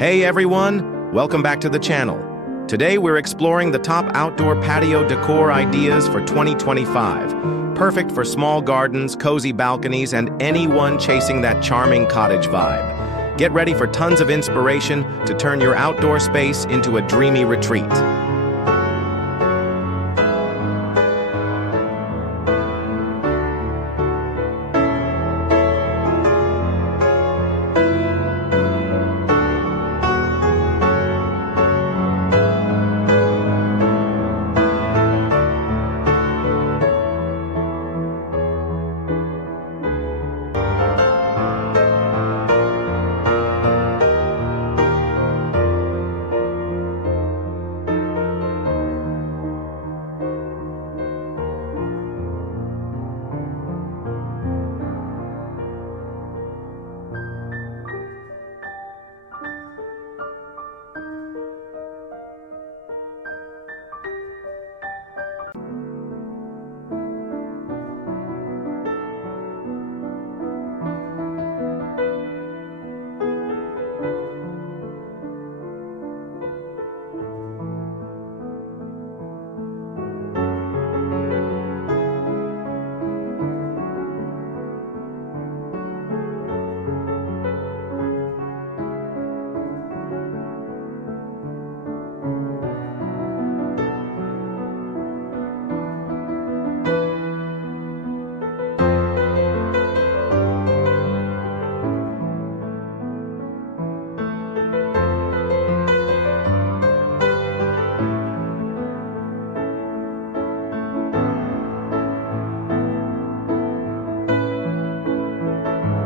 Hey everyone, welcome back to the channel. Today we're exploring the top outdoor patio decor ideas for 2025. Perfect for small gardens, cozy balconies, and anyone chasing that charming cottage vibe. Get ready for tons of inspiration to turn your outdoor space into a dreamy retreat.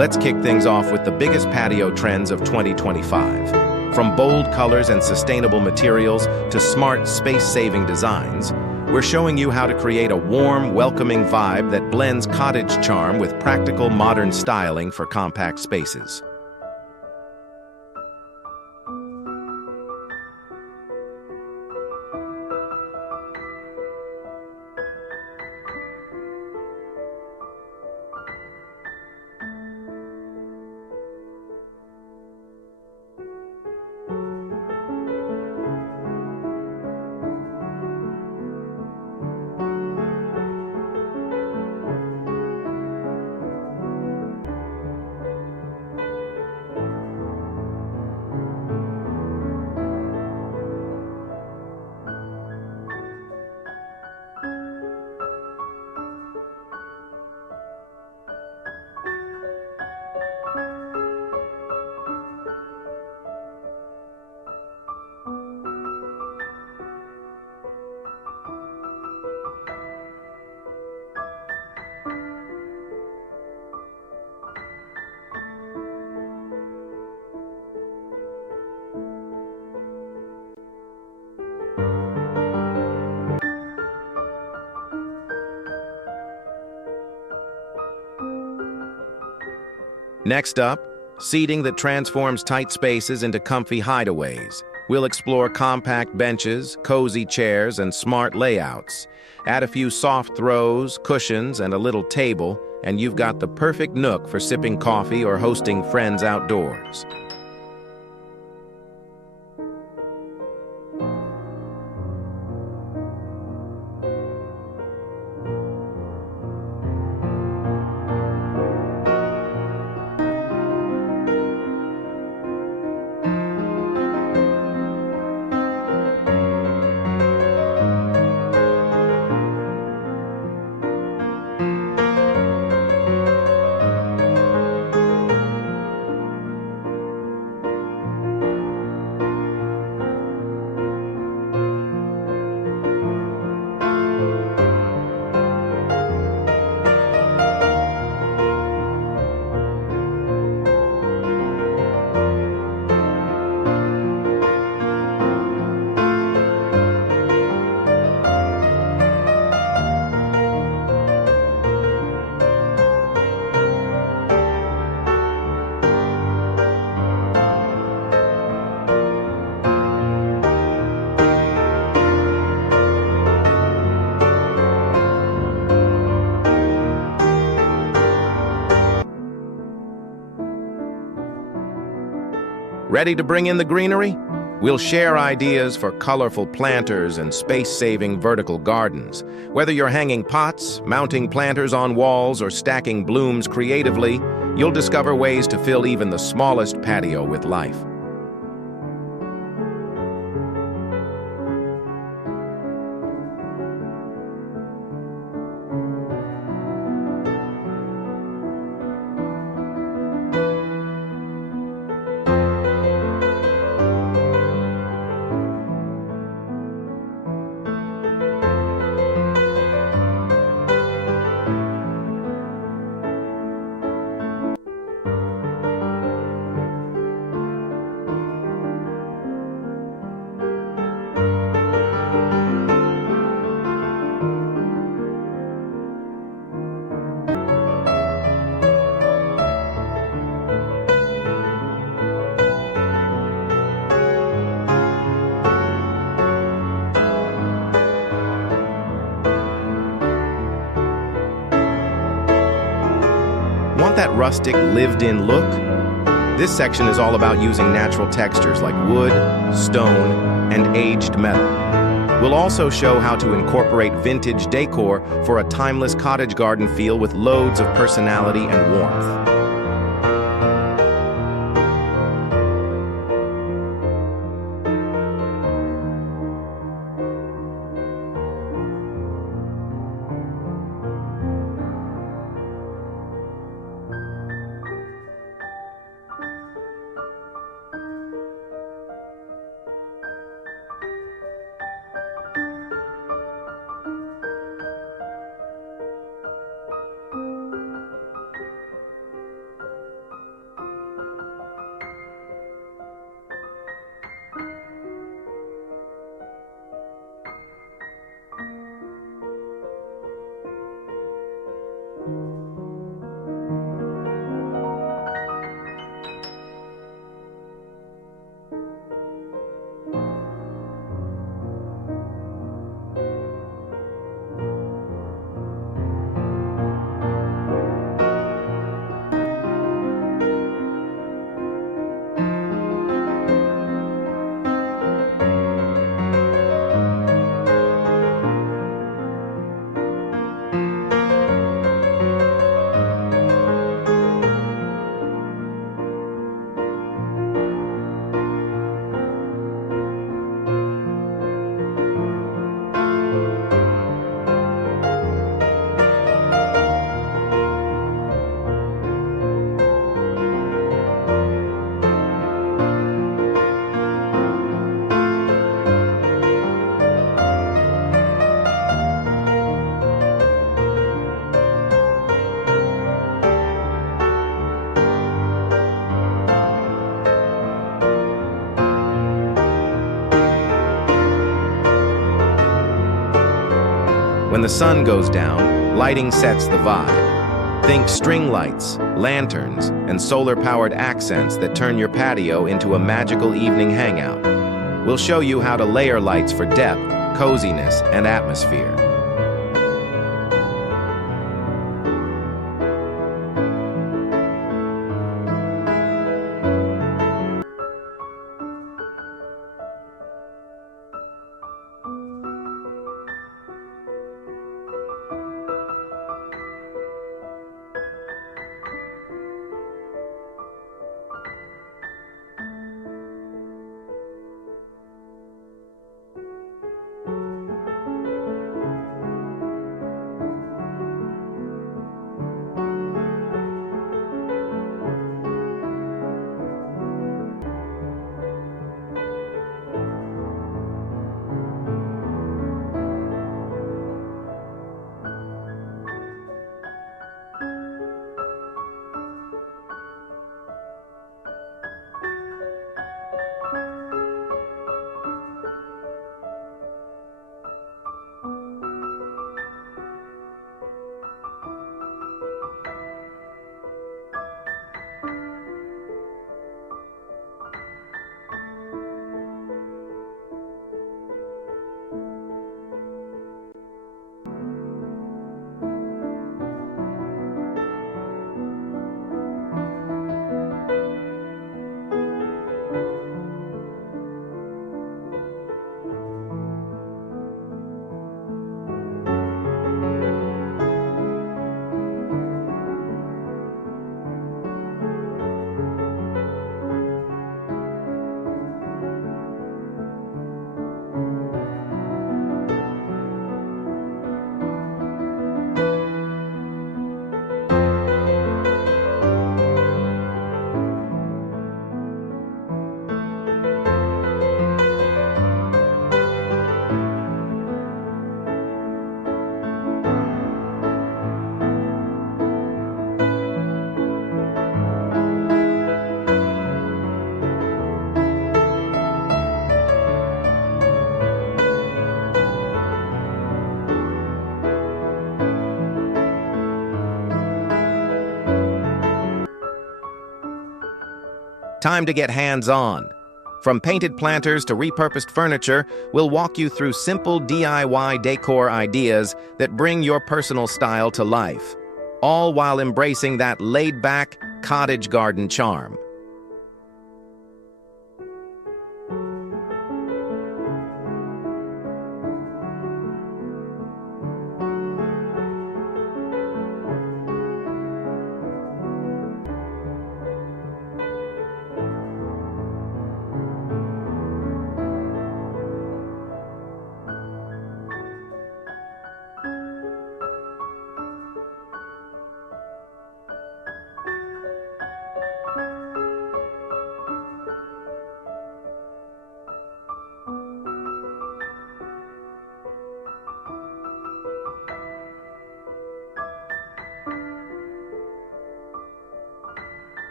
Let's kick things off with the biggest patio trends of 2025. From bold colors and sustainable materials to smart, space-saving designs, we're showing you how to create a warm, welcoming vibe that blends cottage charm with practical, modern styling for compact spaces. Next up, seating that transforms tight spaces into comfy hideaways. We'll explore compact benches, cozy chairs, and smart layouts. Add a few soft throws, cushions, and a little table, and you've got the perfect nook for sipping coffee or hosting friends outdoors. Ready to bring in the greenery? We'll share ideas for colorful planters and space-saving vertical gardens. Whether you're hanging pots, mounting planters on walls, or stacking blooms creatively, you'll discover ways to fill even the smallest patio with life. Want that rustic, lived-in look? This section is all about using natural textures like wood, stone, and aged metal. We'll also show how to incorporate vintage decor for a timeless cottage garden feel with loads of personality and warmth. When the sun goes down, lighting sets the vibe. Think string lights, lanterns, and solar-powered accents that turn your patio into a magical evening hangout. We'll show you how to layer lights for depth, coziness, and atmosphere. Time to get hands-on. From painted planters to repurposed furniture, we'll walk you through simple DIY decor ideas that bring your personal style to life, all while embracing that laid-back cottage garden charm.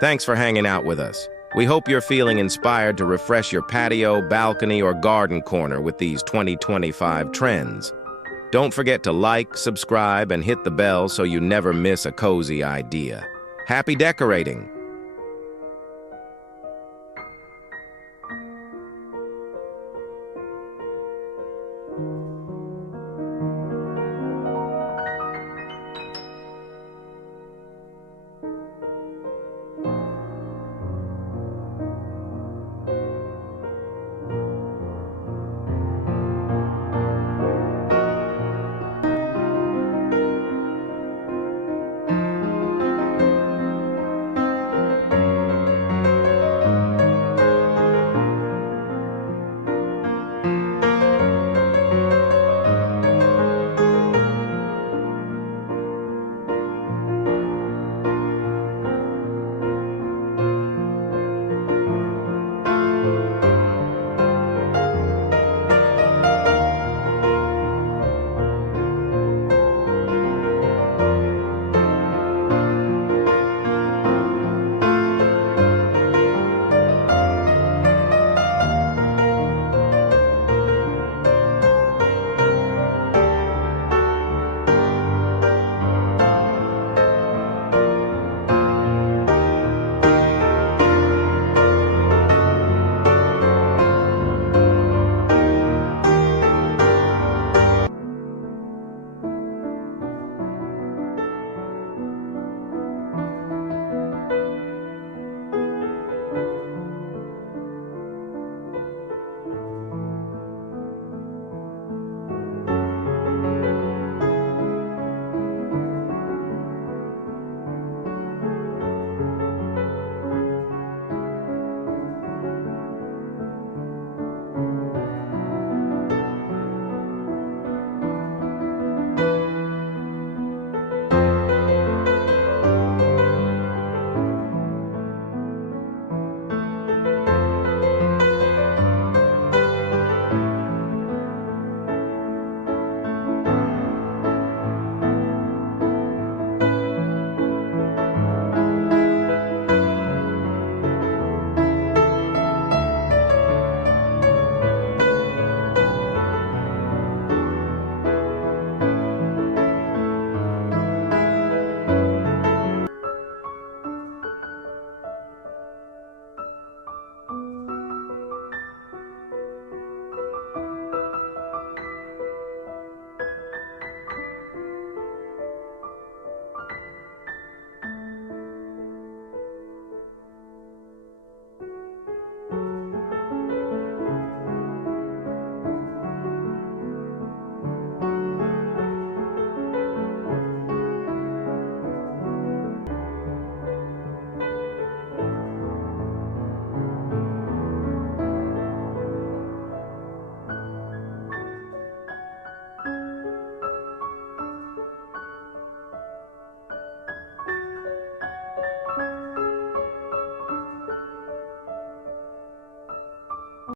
Thanks for hanging out with us. We hope you're feeling inspired to refresh your patio, balcony, or garden corner with these 2025 trends. Don't forget to like, subscribe, and hit the bell so you never miss a cozy idea. Happy decorating!